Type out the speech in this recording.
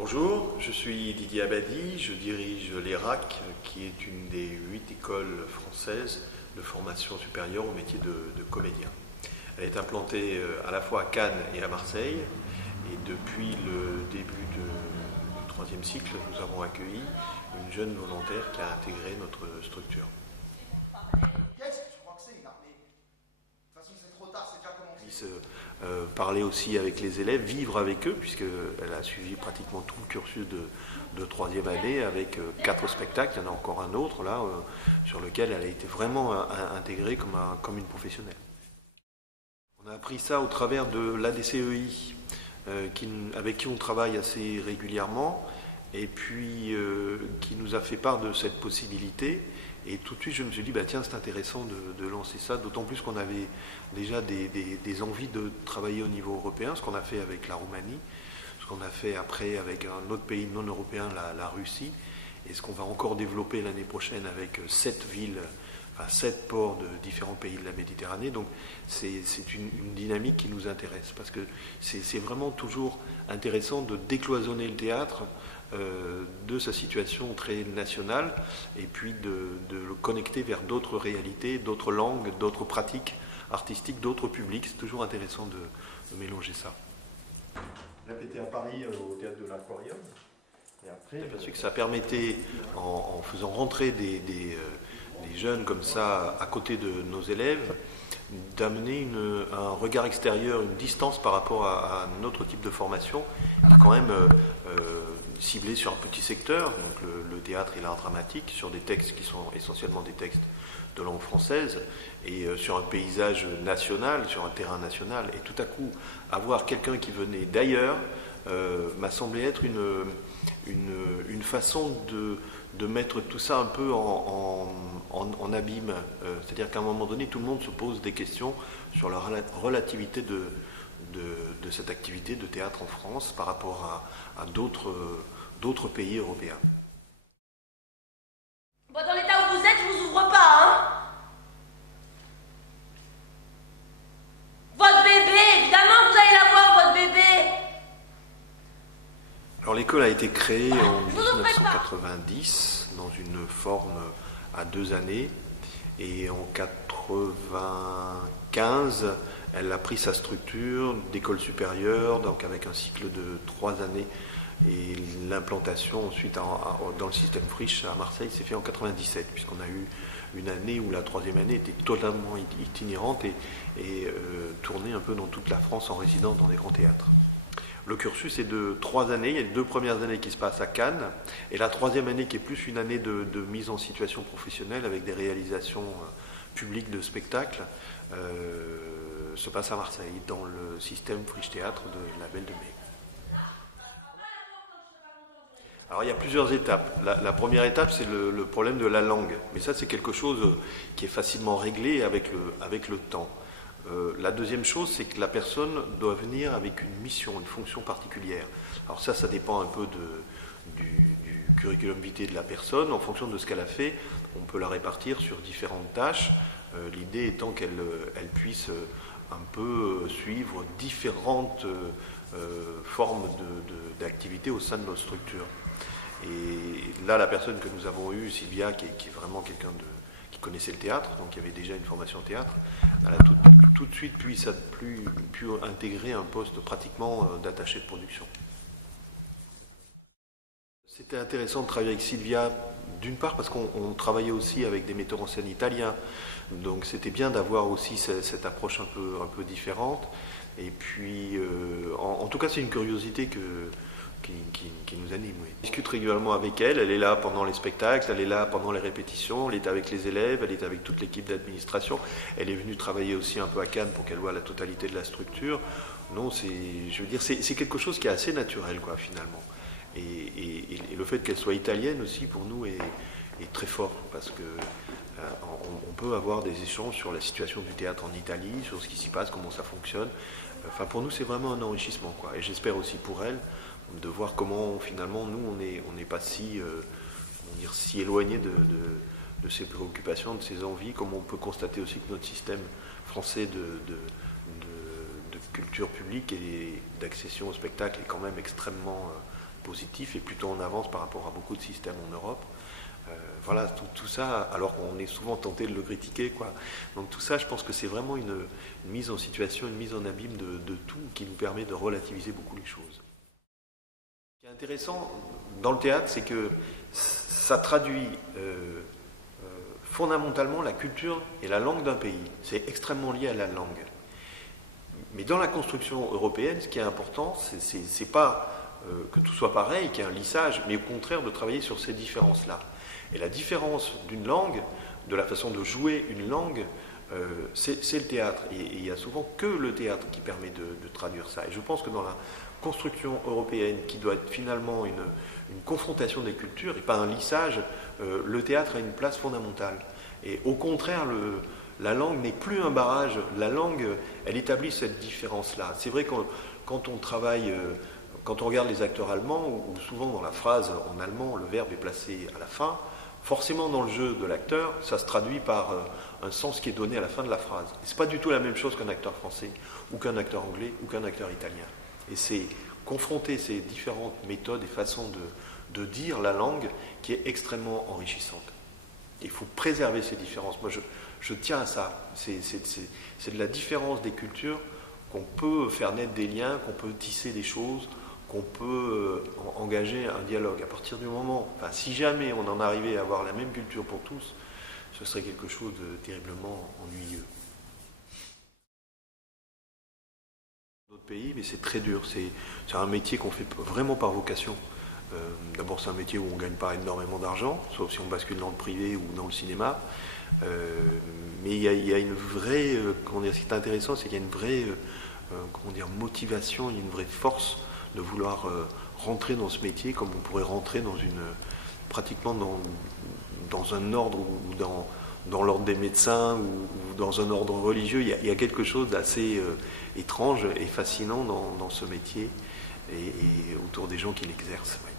Bonjour, je suis Didier Abadi, je dirige l'ERAC, qui est une des 8 écoles françaises de formation supérieure au métier de comédien. Elle est implantée à la fois à Cannes et à Marseille, et depuis le début du troisième cycle, nous avons accueilli une jeune volontaire qui a intégré notre structure. Parler aussi avec les élèves, vivre avec eux, puisqu'elle a suivi pratiquement tout le cursus de troisième année avec 4 spectacles. Il y en a encore un autre là, sur lequel elle a été vraiment intégrée comme une professionnelle. On a appris ça au travers de l'ADCEI, avec qui on travaille assez régulièrement, et puis qui nous a fait part de cette possibilité. Et tout de suite, je me suis dit, tiens, c'est intéressant de lancer ça, d'autant plus qu'on avait déjà des envies de travailler au niveau européen, ce qu'on a fait avec la Roumanie, ce qu'on a fait après avec un autre pays non européen, la Russie, et ce qu'on va encore développer l'année prochaine avec 7 villes, 7 ports de différents pays de la Méditerranée. Donc c'est une dynamique qui nous intéresse, parce que c'est vraiment toujours intéressant de décloisonner le théâtre de sa situation très nationale, et puis de le connecter vers d'autres réalités, d'autres langues, d'autres pratiques artistiques, d'autres publics. C'est toujours intéressant de mélanger ça. Là, j'étais à Paris au théâtre de l'Aquarium, et après, j'ai aperçu que ça permettait, en faisant rentrer des jeunes comme ça à côté de nos élèves, d'amener un regard extérieur, une distance par rapport à notre type de formation, qui est quand même ciblé sur un petit secteur, donc le théâtre et l'art dramatique, sur des textes qui sont essentiellement des textes de langue française, et sur un paysage national, sur un terrain national. Et tout à coup, avoir quelqu'un qui venait d'ailleurs m'a semblé être une façon de mettre tout ça un peu en abîme. C'est-à-dire qu'à un moment donné, tout le monde se pose des questions sur la relativité de cette activité de théâtre en France par rapport à d'autres pays européens. Dans l'état où vous êtes, je vous ouvre pas, hein. Votre bébé, évidemment, vous allez l'avoir, votre bébé. Alors l'école a été créée en 1990 dans une forme à 2 années, et en 1995 elle a pris sa structure d'école supérieure, donc avec un cycle de 3 années, et l'implantation ensuite dans le système Frisch à Marseille s'est fait en 1997, puisqu'on a eu une année où la 3e année était totalement itinérante et tournait un peu dans toute la France en résidant dans des grands théâtres. Le cursus est de 3 années. Il y a les 2 premières années qui se passent à Cannes, et la 3e année, qui est plus une année de mise en situation professionnelle avec des réalisations publiques de spectacles, se passe à Marseille, dans le système Frisch Théâtre de la Belle de Mai. Alors il y a plusieurs étapes. La première étape, c'est le problème de la langue, mais ça c'est quelque chose qui est facilement réglé avec le temps. La deuxième chose, c'est que la personne doit venir avec une mission, une fonction particulière. Alors ça dépend un peu du curriculum vitae de la personne. En fonction de ce qu'elle a fait, on peut la répartir sur différentes tâches. L'idée étant qu'elle puisse un peu suivre différentes formes d'activité au sein de notre structure. Et là, la personne que nous avons eue, Sylvia, qui est vraiment quelqu'un qui connaissait le théâtre, donc qui avait déjà une formation au théâtre, elle a tout de suite pu intégrer un poste pratiquement d'attaché de production. C'était intéressant de travailler avec Sylvia, d'une part parce qu'on travaillait aussi avec des metteurs en scène italiens, donc c'était bien d'avoir aussi cette approche un peu différente. Et puis, en tout cas, c'est une curiosité qui nous anime. Oui. On discute régulièrement avec elle est là pendant les spectacles, elle est là pendant les répétitions, elle est avec les élèves, elle est avec toute l'équipe d'administration, elle est venue travailler aussi un peu à Cannes pour qu'elle voie la totalité de la structure. Non, c'est quelque chose qui est assez naturel, quoi, finalement. Et le fait qu'elle soit italienne aussi, pour nous, est très fort, parce que on peut avoir des échanges sur la situation du théâtre en Italie, sur ce qui s'y passe, comment ça fonctionne. Enfin, pour nous, c'est vraiment un enrichissement, quoi. Et j'espère aussi pour elle de voir comment, finalement, nous, on n'est pas si éloigné de ses préoccupations, de ses envies, comme on peut constater aussi que notre système français de culture publique et d'accession au spectacle est quand même extrêmement positif et plutôt en avance par rapport à beaucoup de systèmes en Europe. Voilà, tout ça, alors qu'on est souvent tenté de le critiquer, quoi. Donc tout ça, je pense que c'est vraiment une mise en situation, une mise en abîme de tout qui nous permet de relativiser beaucoup les choses. Ce qui est intéressant dans le théâtre, c'est que ça traduit fondamentalement la culture et la langue d'un pays. C'est extrêmement lié à la langue. Mais dans la construction européenne, ce qui est important, c'est pas que tout soit pareil, qu'il y ait un lissage, mais au contraire de travailler sur ces différences-là. Et la différence d'une langue, de la façon de jouer une langue, c'est le théâtre. Et il n'y a souvent que le théâtre qui permet de traduire ça. Et je pense que dans la construction européenne, qui doit être finalement une confrontation des cultures et pas un lissage, le théâtre a une place fondamentale. Et au contraire, la langue n'est plus un barrage. La langue, elle établit cette différence-là. C'est vrai que quand on travaille, quand on regarde les acteurs allemands, où souvent dans la phrase en allemand, le verbe est placé à la fin, forcément dans le jeu de l'acteur, ça se traduit par un sens qui est donné à la fin de la phrase. Et c'est pas du tout la même chose qu'un acteur français, ou qu'un acteur anglais, ou qu'un acteur italien. Et c'est confronter ces différentes méthodes et façons de dire la langue qui est extrêmement enrichissante. Et il faut préserver ces différences. Moi, je tiens à ça. C'est de la différence des cultures qu'on peut faire naître des liens, qu'on peut tisser des choses, qu'on peut engager un dialogue. À partir du moment, enfin, si jamais on en arrivait à avoir la même culture pour tous, ce serait quelque chose de terriblement ennuyeux. D'autres pays, mais c'est très dur. C'est un métier qu'on fait vraiment par vocation. D'abord, c'est un métier où on ne gagne pas énormément d'argent, sauf si on bascule dans le privé ou dans le cinéma. Mais il y a une vraie, ce qui est intéressant, c'est qu'il y a une vraie motivation, il y a une vraie force de vouloir rentrer dans ce métier comme on pourrait rentrer pratiquement dans un ordre ou dans l'ordre des médecins ou dans un ordre religieux. Il y a quelque chose d'assez étrange et fascinant dans ce métier et autour des gens qui l'exercent. Ouais.